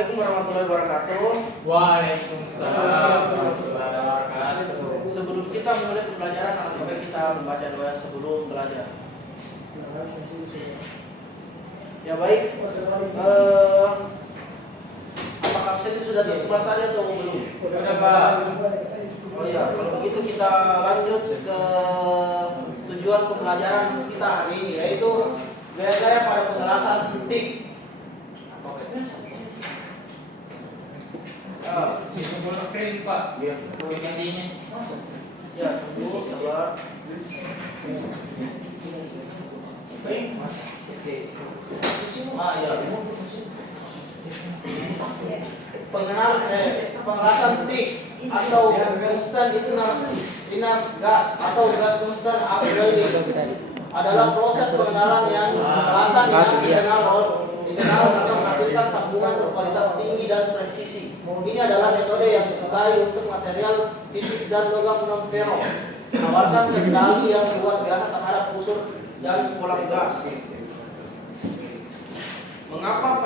Assalamualaikum warahmatullahi wabarakatuh. Waalaikumsalam warahmatullahi wabarakatuh. Sebelum kita mulai pembelajaran, lebih baik kita membaca doa sebelum belajar. Ya baik. Apakah absen ini sudah disebar tadi atau belum? Sudah, Pak. Oh iya, kalau begitu kita lanjut ke tujuan pembelajaran kita hari ini, yaitu gaya-gaya pada penjelasan tik. Itu bola kering, Pak. Iya. Gantinya. Ya, tunggu, sabar. Baik. Oke. Ya. Pengelasan tik atau konstan inner gas atau gas konstan adalah proses pengenalan pengelasan yang dikenal karena menghasilkan sambungan berkualitas tinggi dan presisi. Ini adalah metode yang disukai untuk material tipis dan logam non ferro, menawarkan kendali yang luar biasa terhadap unsur dan kolam gas. Mengapa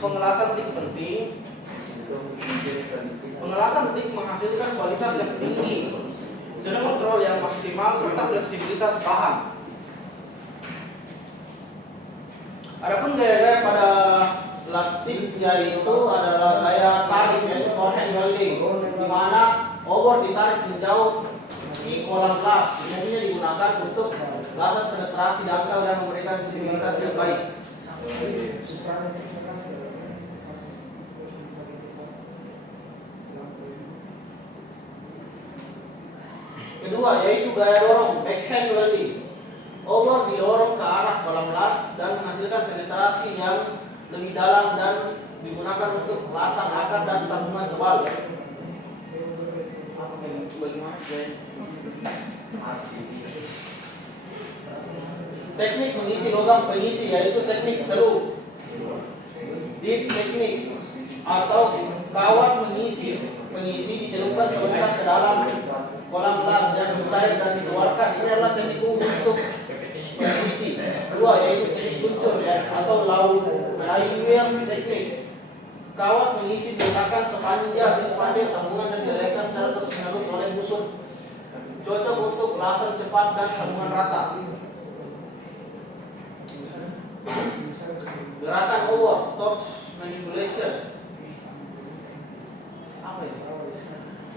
pengelasan tik penting? Pengelasan tik menghasilkan kualitas yang tinggi, dengan kontrol yang maksimal serta fleksibilitas bahan. Adapun gaya-gaya pada plastik yaitu adalah gaya tarik, yaitu forehand welding, di mana obor ditarik menjauh di kolam las. Ini digunakan untuk laser penetrasi dangkal dan memberikan visibilitas yang baik. Kedua yaitu gaya dorong, backhand welding. Obor didorong ke arah kolam las dan menghasilkan penetrasi yang lebih dalam dan digunakan untuk pasang akar dan sambungan tebal. Teknik mengisi logam pengisi yaitu teknik celup, deep teknik, atau kawat mengisi. Pengisi dicelupkan sebentar ke dalam kolam las yang mencair dan dikeluarkan. Ini adalah teknik umum untuk presisi. Dua yaitu teknik luncur atau lawyer teknik. Kawat mengisi diletakkan di sepanjang sambungan dan dialihkan secara terus menerus oleh musuh. Cocok untuk laser cepat dan sambungan rata. Gerakan obor, torch manipulation. Apa itu?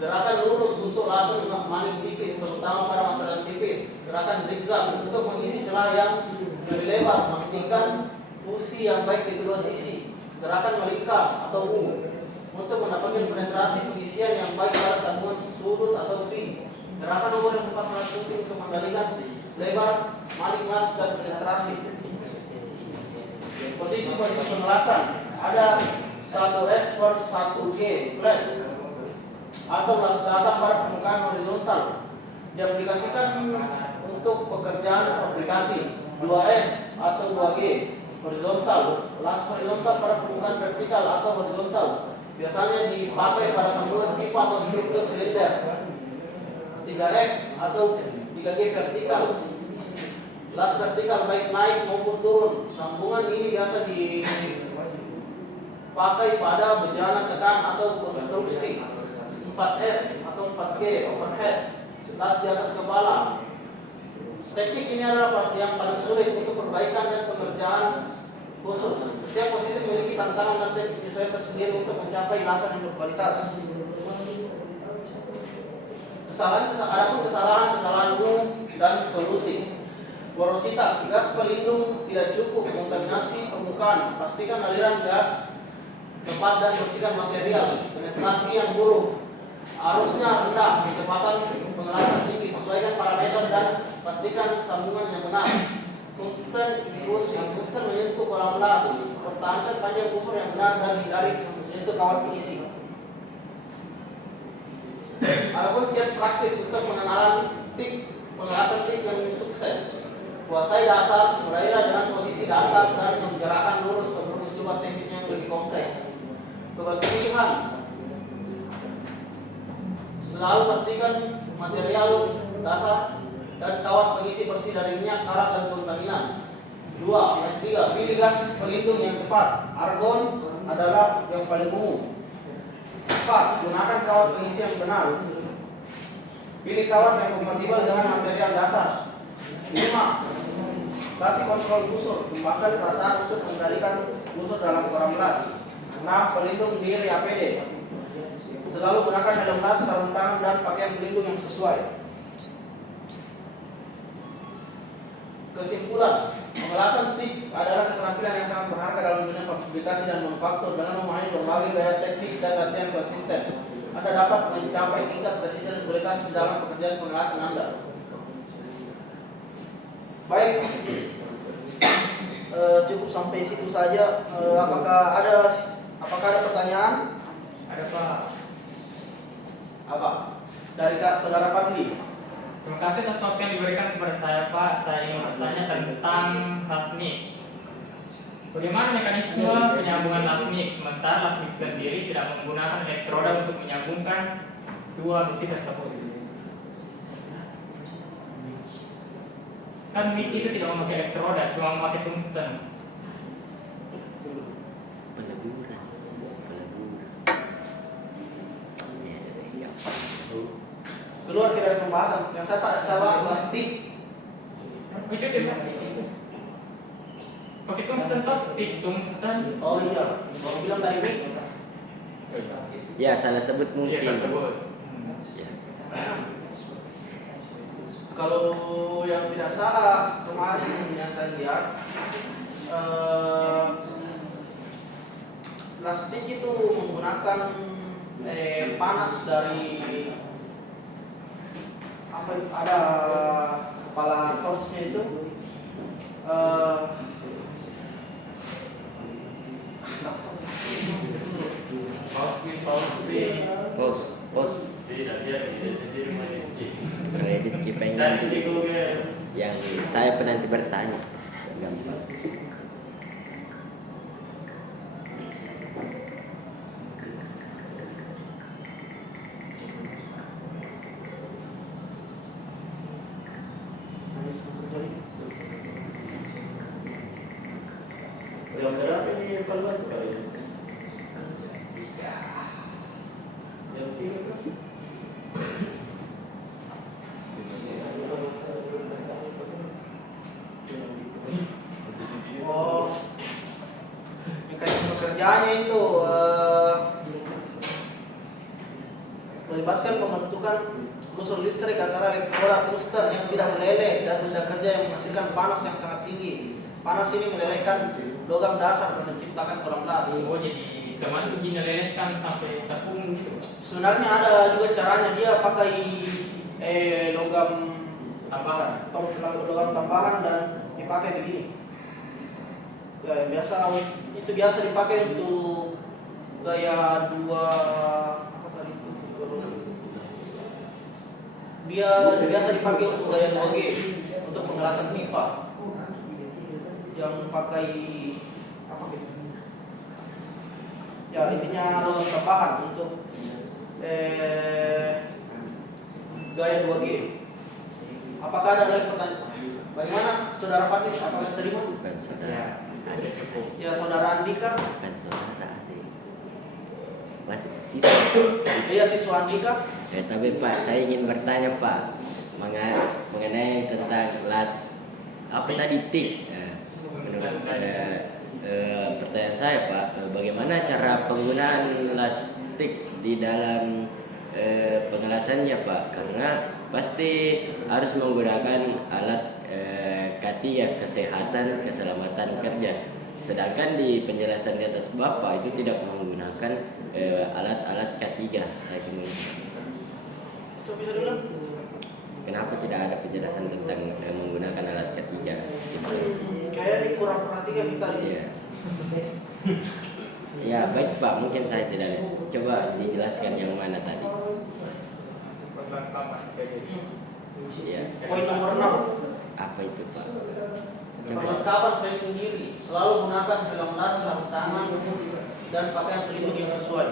Gerakan lurus untuk langsung maning tipis, terutama pada material tipis. Gerakan zigzag untuk mengisi celah yang lebih lebar, memastikan fungsi yang baik di kedua sisi. Gerakan melingkar atau U untuk mendapatkan penetrasi pengisian yang baik pada sambungan sudut atau V. Gerakan obor yang tepat sangat penting untuk mengendalikan lebar, maning las dan penetrasi. Posisi-posisi pengelasan ada 1F per 1G flat atau las datar pada permukaan horizontal, diaplikasikan untuk pekerjaan fabrikasi. 2F atau 2G horizontal, las horizontal pada permukaan vertikal atau horizontal, biasanya dipakai pada sambungan pipa atau struktur silinder. 3F atau 3G vertikal, las vertikal baik naik maupun turun. Sambungan ini biasa dipakai pada bejana tekan atau konstruksi. 4F atau 4G overhead, las di atas kepala. Teknik ini adalah yang paling sulit untuk perbaikan dan pengerjaan khusus. Setiap posisi memiliki tantangan dan teknik penyesuaian tersendiri untuk mencapai laser yang berkualitas. Kesalahan umum dan solusi. Porositas, gas pelindung tidak cukup, kontaminasi permukaan. Pastikan aliran gas tepat dan bersihkan material. Penetrasi yang buruk, arusnya rendah, kecepatan pengelasan tinggi. Sesuaikan parameter dan pastikan sambungan yang benar. Konstan menyentuh kolam las. Pertahankan panjang unsur yang benar dan hindari menyentuh kawat pengisi. Adapun kiat praktis untuk pengenalan tik pengelasan tik yang sukses. Kuasai dasar, mulailah dengan posisi datar dan menggerakkan lurus sebelum mencoba teknik yang lebih kompleks. Kebersihan. Selalu pastikan material dasar dan kawat pengisi bersih dari minyak, karat, dan kontaminan. 2. Pilih gas pelindung yang tepat, argon adalah yang paling umum. 4. Gunakan kawat pengisi yang benar. Pilih kawat yang kompatibel dengan material dasar. 5. Latih kontrol busur. Kembangkan perasaan untuk mengendalikan busur dalam koram las. 6. Pelindung diri APD. Selalu gunakan helm las, sarung tangan, dan pakaian pelindung yang sesuai. Kesimpulan, pengelasan TIG adalah keterampilan yang sangat berharga dalam dunia fabrikasi dan manufaktur. Dengan memahami berbagai gaya teknik dan latihan konsisten, Anda dapat mencapai tingkat presisi dan kualitas dalam pekerjaan pengelasan Anda. Baik, cukup sampai situ saja. Apakah ada pertanyaan? Ada Pak. Apa? Dari saudara Fadli. Terima kasih atas waktu yang diberikan kepada saya Pak. Saya ingin bertanya tentang lasmik. Bagaimana mekanisme penyambungan lasmik sementara lasmik sendiri tidak menggunakan elektroda untuk menyambungkan dua besi tersebut? Kan mic itu tidak memakai elektroda, cuma memakai tungsten. Keluar dari pembahasan yang saya bahas plastik. Itu dia plastik itu. Pakai tungsten topik, tungsten. Oh iya, mau bilang tadi mic. Ya, salah sebut mungkin. Iya, tersebut. Kalau yang tidak salah kemarin yang saya lihat, plastik itu menggunakan panas dari apa itu, ada kepala torchnya itu, Pos. Kredit kipengan yang saya penanti bertanya. Gampang. Yang berapa ini evaluasi kali ini? Yang tiga kan? oh mekanisme kerjanya itu melibatkan pembentukan busur listrik antara elektroda tungsten yang tidak meleleh dan bisa kerja yang menghasilkan panas yang sangat tinggi. Panas ini melelehkan logam dasar dan menciptakan kolam las. Oh, jadi teman itu dilelehkan sampai tepung gitu. Sebenarnya ada juga caranya, dia pakai logam Tambahan. logam tambahan dan dipakai begini. Ya, itu biasa dipakai untuk gaya dua apa tadi itu? Dia biasa dipakai untuk gaya 2G untuk pengelasan pipa. Yang pakai apa gitu? Ya, intinya logam tambahan untuk gaya 2G. Apakah ada lagi pertanyaan? Bagaimana saudara Fatih? Apakah terima? Bukan saudara. Ya, sudah cukup. Ya, saudara Andika. Bukan saudara adik. Masih siswa. Iya, siswa Andika. Tapi Pak, saya ingin bertanya Pak mengenai tentang las apa tadi TIG. Pertanyaan saya Pak, bagaimana cara penggunaan las TIG di dalam pengelasannya Pak? Karena pasti harus menggunakan alat K3 kesehatan keselamatan kerja. Sedangkan di penjelasan di atas Bapak itu tidak menggunakan alat-alat K3. Saya ingin Coba bisa dulu. kenapa tidak ada penjelasan tentang menggunakan alat K3? Kayaknya kurang perhatikan kita. Iya. Ya baik Pak, mungkin saya tidak lihat. Coba dijelaskan yang mana tadi. Ya. Poin nomor 6. Apa itu Pak? Coba. Perlengkapan pelindung diri. Selalu gunakan helm las, sarung tangan, dan pakaian pelindung yang sesuai.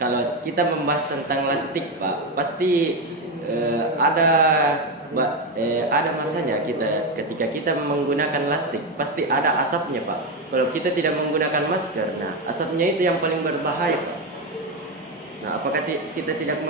Kalau kita membahas tentang lastik Pak, pasti ada masanya kita ketika kita menggunakan plastik pasti ada asapnya Pak. Kalau kita tidak menggunakan masker, nah asapnya itu yang paling berbahaya Pak. Nah apakah kita tidak